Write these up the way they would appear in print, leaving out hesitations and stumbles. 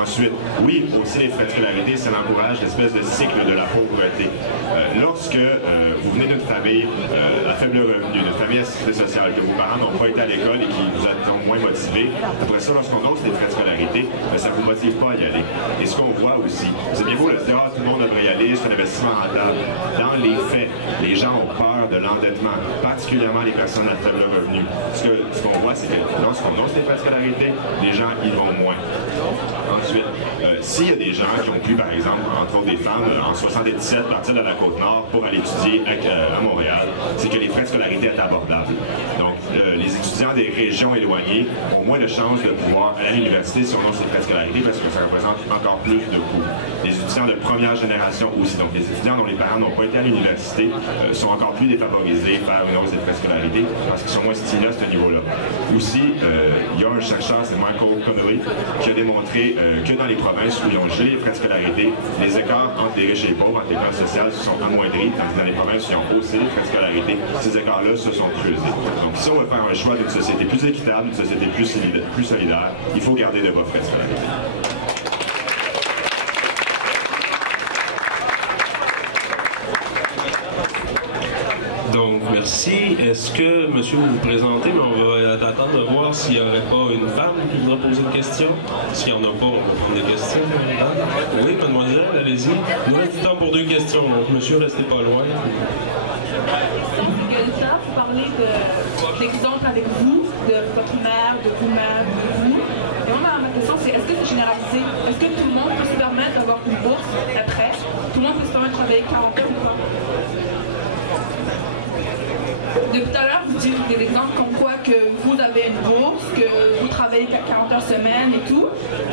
Ensuite, oui, aussi les frais de scolarité, ça encourage l'espèce de cycle de la pauvreté. Lorsque vous venez d'une famille à faible revenu, d'une famille à sécurité sociale, que vos parents n'ont pas été à l'école et qui vous ont moins motivés, après ça, lorsqu'on hausse les frais de scolarité, ça ne vous motive pas à y aller. Et ce qu'on voit aussi, c'est bien beau le dire, tout le monde devrait y aller, c'est un investissement rentable. Dans les faits, les gens ont peur de l'endettement, particulièrement les personnes à faible revenu. Ce qu'on voit, c'est que lorsqu'on hausse les frais de scolarité, les gens y vont moins. Ensuite, s'il y a des gens qui ont pu, par exemple, entre autres des femmes, en 77, partir de la Côte-Nord pour aller étudier à Montréal, c'est que les frais de scolarité étaient abordables. Donc, les étudiants des régions éloignées ont moins de chances de pouvoir aller à l'université si on hausse les frais de scolarité parce que ça représente encore plus de coûts. Les étudiants de première génération aussi, donc les étudiants dont les parents n'ont pas été à l'université, sont encore plus défavorisés par une hausse des frais de scolarité parce qu'ils sont moins stimulés à ce niveau-là. Aussi, il y a un chercheur, c'est Michael Connolly, qui a démontré que dans les provinces où ils ont gelé les frais de scolarité, les écarts entre les riches et les pauvres, entre les classes sociales, se sont amoindris, tandis que dans les provinces où ils ont haussé les frais de scolarité, ces écarts-là se sont creusés. Donc, si on veut faire un choix d'une société plus équitable, d'une société plus solidaire, il faut garder de bas frais de scolarité. Donc, merci. Est-ce que, monsieur, vous vous présentez, mais on va attendre de voir s'il n'y aurait pas une femme qui voudra poser une question? S'il n'y en a pas, on va prendre des questions. Oui, mademoiselle, allez-y. Nous reste du temps pour 2 questions, donc monsieur, restez pas loin. Vous parlez d'exemples avec vous, de votre mère, de vous-même, de vous. Et moi, ma question, c'est est-ce que c'est généralisé? Est-ce que tout le monde peut se permettre d'avoir une bourse après? Tout le monde peut se permettre de travailler 40 heures ou pas? Depuis tout à l'heure, vous dites des exemples comme quoi que vous avez une bourse, que vous travaillez 40 heures semaine et tout.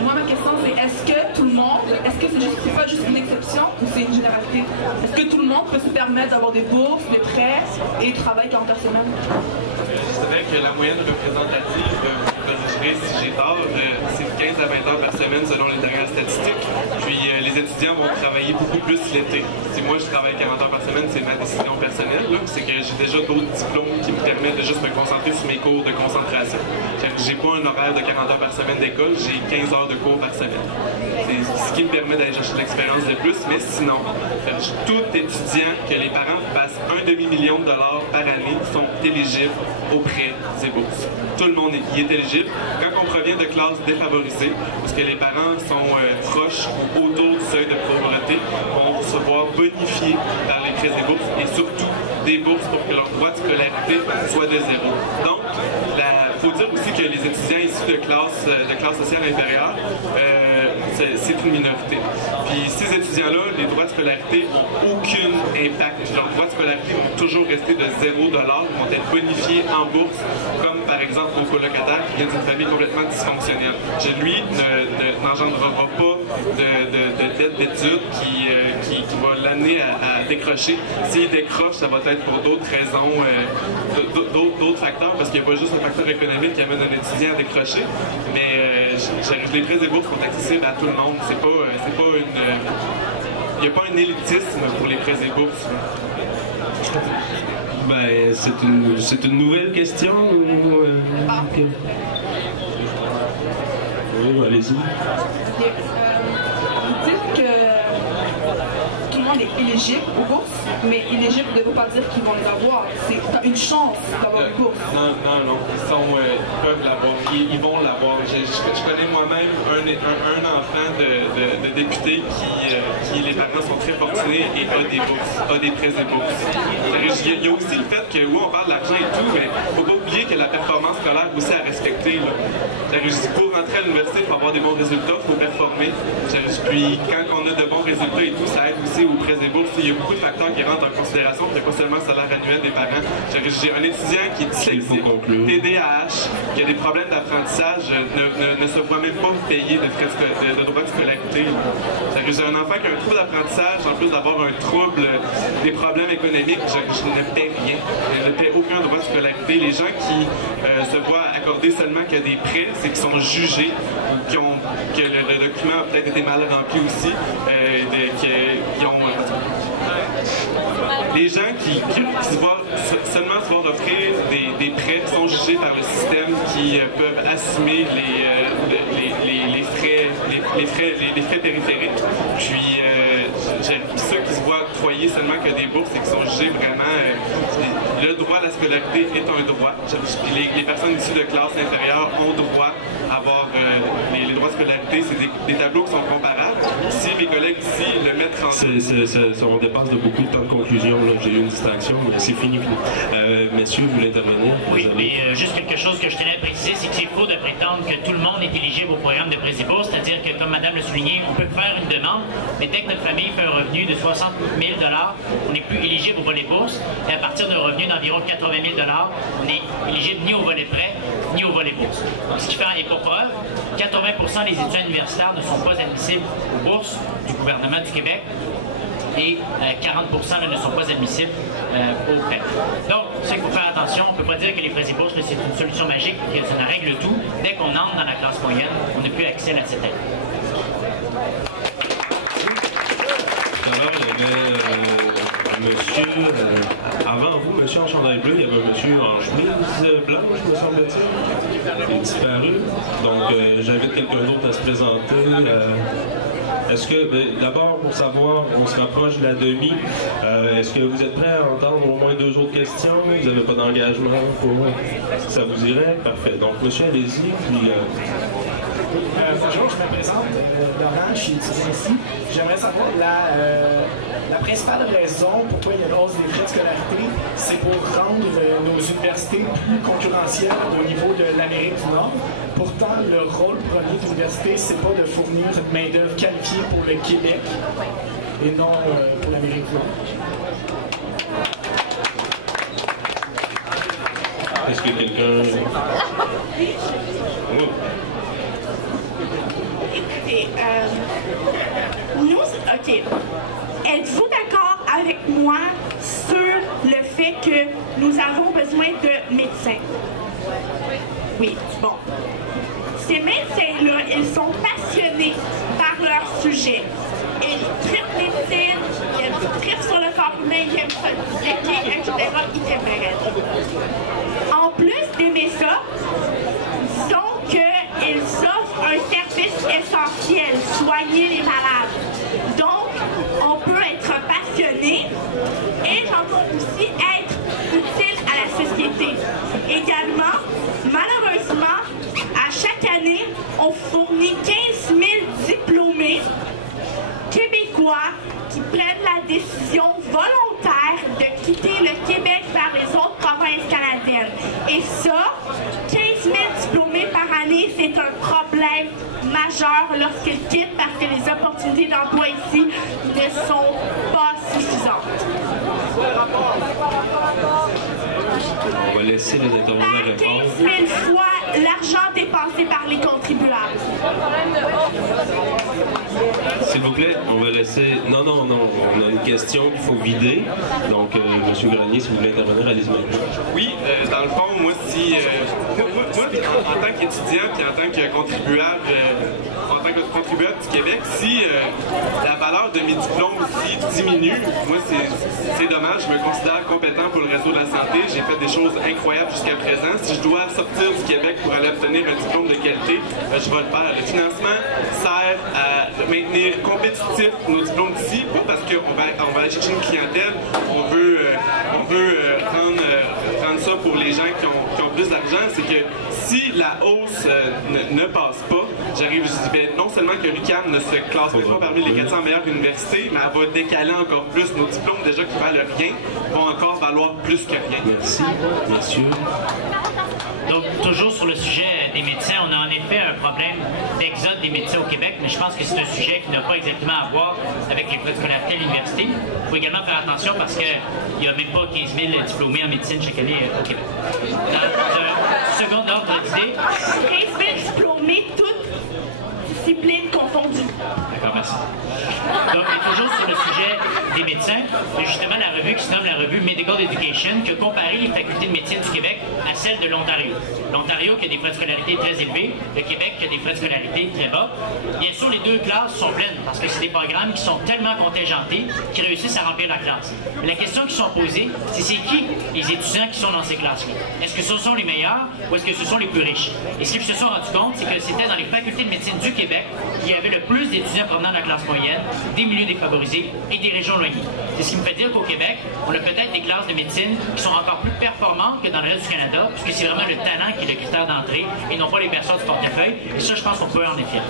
Moi, ma question, c'est est-ce que tout le monde, est-ce que c'est pas juste une exception ou c'est une généralité? Est-ce que tout le monde peut se permettre d'avoir des bourses, des prêts et travailler 40 heures semaine? C'est vrai que la moyenne représentative, vous corrigerez si j'ai tort, c'est 15 à 20 heures par semaine selon les dernières statistiques. Puis les étudiants vont travailler beaucoup plus l'été. Si moi je travaille 40 heures par semaine, c'est ma décision personnelle. C'est que j'ai déjà d'autres diplômes qui me permettent de juste me concentrer sur mes cours de concentration. J'ai pas un horaire de 40 heures par semaine d'école, j'ai 15 heures de cours par semaine. C'est ce qui me permet d'aller chercher de l'expérience de plus, mais sinon, tout étudiant que les parents passent $1 demi-million par année sont éligibles aux prêts et bourses. Tout le monde y est éligible. Quand on provient de classes défavorisées, parce que les parents sont proches ou autour du seuil de pauvreté, vont se voir bonifiés par les prêts et bourses et surtout des bourses pour que leur droit de scolarité soit de zéro. Donc, il faut dire aussi que les étudiants issus de classe sociale inférieure, c'est une minorité. Puis ces étudiants-là, les droits de scolarité n'ont aucun impact. Leurs droits de scolarité vont toujours rester de $0, vont être bonifiés en bourse, comme par exemple mon colocataire qui vient d'une famille complètement dysfonctionnelle. Lui n'engendrera pas de dette d'études qui va l'amener à décrocher. S'il décroche, ça va être pour d'autres raisons, d'autres facteurs, parce qu'il n'y a pas juste un facteur économique qui amène un étudiant à décrocher, mais les prêts et bourses sont accessibles à tout le monde. Il n'y a pas un élitisme pour les prêts et bourses. Ben, c'est une nouvelle question ou... Oui, allez-y. Vous dites que tout le monde est éligible aux bourses, mais éligible ne veut pas dire qu'ils vont les avoir. C'est une chance d'avoir une bourse. Non. Ils peuvent l'avoir. Ils vont l'avoir. Je connais moi-même un enfant de député qui les parents sont très fortunés et a des bourses, a des prêts et bourses. Il y a aussi le fait que, oui, on parle d'argent et tout, mais il ne faut pas oublier que la performance scolaire aussi à respecter. Pour rentrer à l'université, il faut avoir des bons résultats, il faut performer. Puis quand on a de bons résultats et tout, ça aide aussi aux prêts et bourses. Il y a beaucoup de facteurs qui rentrent en considération, il n'y a pas seulement le salaire annuel des parents. J'ai un étudiant qui est dyslexique, TDAH, qui a des problèmes d'apprentissage, ne se voit même pas payer de droits de scolarité. J'ai un enfant qui a un trouble d'apprentissage, en plus d'avoir un trouble, des problèmes économiques, je ne paie rien. Je ne paie aucun droit de scolarité. Les gens qui se voient accorder seulement que des prêts, c'est qu'ils sont jugés, que le document a peut-être été mal rempli aussi, les gens qui seulement se voient offrir des prêts sont jugés par le système qui peuvent assumer les frais périphériques. Puis ceux qui se voient octroyer seulement que des bourses et qui sont jugés vraiment... le droit à la scolarité est un droit. Les personnes issues de classes inférieures ont droit à avoir les droits de scolarité. C'est des tableaux qui sont comparables. Si mes collègues ici le mettent en... On dépasse de beaucoup de temps de conclusion. J'ai eu une distraction, mais c'est fini. Messieurs, vous voulez intervenir? Oui, mais juste quelque chose que je tenais à préciser, c'est que c'est faux de prétendre que tout le monde est éligible au programme de Présibourse, c'est-à-dire que, comme Madame le soulignait, on peut faire une demande, mais dès que notre famille fait un revenu de 60 000 $, on n'est plus éligible au volet bourse, et à partir d'un revenu d'environ 80 000 $, on n'est éligible ni au volet prêt, ni au volet bourse. Donc, ce qui fait, et pour preuve, 80% des étudiants universitaires ne sont pas admissibles aux bourses du gouvernement du Québec, et 40% ne sont pas admissibles au prêt. Donc, c'est qu'il faut faire attention. On ne peut pas dire que les Présibourses, c'est une solution magique et que ça règle tout. Dès qu'on entre dans la classe moyenne, on n'a plus accès à cette aide. Tout à l'heure, il y avait un monsieur, avant vous, monsieur en chandail bleu, il y avait un monsieur en chemise blanche, me semble-t-il. Il est disparu. Donc, j'invite quelqu'un d'autre à se présenter. Est-ce que, d'abord, pour savoir, on se rapproche de la demi, est-ce que vous êtes prêts à entendre au moins 2 autres questions? Vous n'avez pas d'engagement pour... Ça vous irait? Parfait. Donc, monsieur, allez-y, puis... Bonjour, je me présente, Laurent, je suis étudiant ici. J'aimerais savoir la principale raison pourquoi il y a une hausse des frais de scolarité, c'est pour rendre nos universités plus concurrentielles au niveau de l'Amérique du Nord. Pourtant, le rôle premier de l'université, c'est pas de fournir une main-d'œuvre qualifiée pour le Québec et non pour l'Amérique du Nord. Est-ce que quelqu'un... Oh. Écoutez, nous, OK. Êtes-vous d'accord avec moi sur le fait que nous avons besoin de médecins? Oui, bon. Ces médecins-là, ils sont passionnés par leur sujet. Ils trippent médecine, ils trippent sur le corps humain, ils aiment ça disséquer, etc. Ils aimeraient. En plus d'aimer ça, disons qu'ils offrent un service essentiel, soigner les malades. Donc, on peut être passionné et j'entends aussi être utile à la société. Également, malheureusement, à chaque année, on fournit 15 000 diplômés québécois qui prennent la décision volontaire de quitter le Québec vers les autres provinces canadiennes. Et ça, 15 000 diplômés par année, c'est un problème majeur lorsqu'ils quittent parce que les opportunités d'emploi ici ne sont pas suffisantes. On va laisser les intervenants répondre. 15 000 fois l'argent dépensé par les contribuables. S'il vous plaît, on va laisser... Non, on a une question qu'il faut vider. Donc, M. Grenier, si vous voulez intervenir, allez-y maintenant. Oui, dans le fond, moi, si... moi, en tant qu'étudiant et en tant que contribuable du Québec, si la valeur de mes diplômes ici diminue, moi, c'est dommage. Je me considère compétent pour le réseau de la santé. J'ai fait des choses incroyables jusqu'à présent. Si je dois sortir du Québec pour aller obtenir un diplôme de qualité, je vais le faire. Le financement sert à maintenir compétitif nos diplômes d'ici, pas parce qu'on va aller chercher une clientèle, on veut rendre ça pour les gens qui ont plus d'argent. C'est que si la hausse ne passe pas, je dis, ben, non seulement que l'UQAM ne se classe pas parmi les 400 meilleures universités, mais elle va décaler encore plus. Nos diplômes déjà qui valent rien vont encore valoir plus que rien. Merci, messieurs. Donc, toujours sur le sujet des médecins, on a en effet un problème d'exode des médecins au Québec, mais je pense que c'est un sujet qui n'a pas exactement à voir avec les frais de scolarité à l'université. Il faut également faire attention parce qu'il n'y a même pas 15 000 diplômés en médecine chaque année au Québec. Dans un second ordre d'idée... 15 000 diplômés, toutes disciplines confondues. D'accord, merci. Donc, on est toujours sur le sujet des médecins. Il y a justement la revue qui se nomme la revue Medical Education qui a comparé les facultés de médecine du Québec à celles de l'Ontario. L'Ontario qui a des frais de scolarité très élevés, le Québec qui a des frais de scolarité très bas. Bien sûr, les 2 classes sont pleines parce que c'est des programmes qui sont tellement contingentés qu'ils réussissent à remplir la classe. Mais la question qui sont posées, c'est qui les étudiants qui sont dans ces classes-là? Est-ce que ce sont les meilleurs ou est-ce que ce sont les plus riches? Et ce qu'ils se sont rendus compte, c'est que c'était dans les facultés de médecine du Québec qu'il y avait le plus d'étudiants provenant de la classe moyenne, des milieux défavorisés et des régions éloignées. C'est ce qui me fait dire qu'au Québec, on a peut-être des classes de médecine qui sont encore plus performantes que dans le reste du Canada, puisque c'est vraiment le talent qui est le critère d'entrée et non pas les personnes du portefeuille. Et ça, je pense qu'on peut en être fier.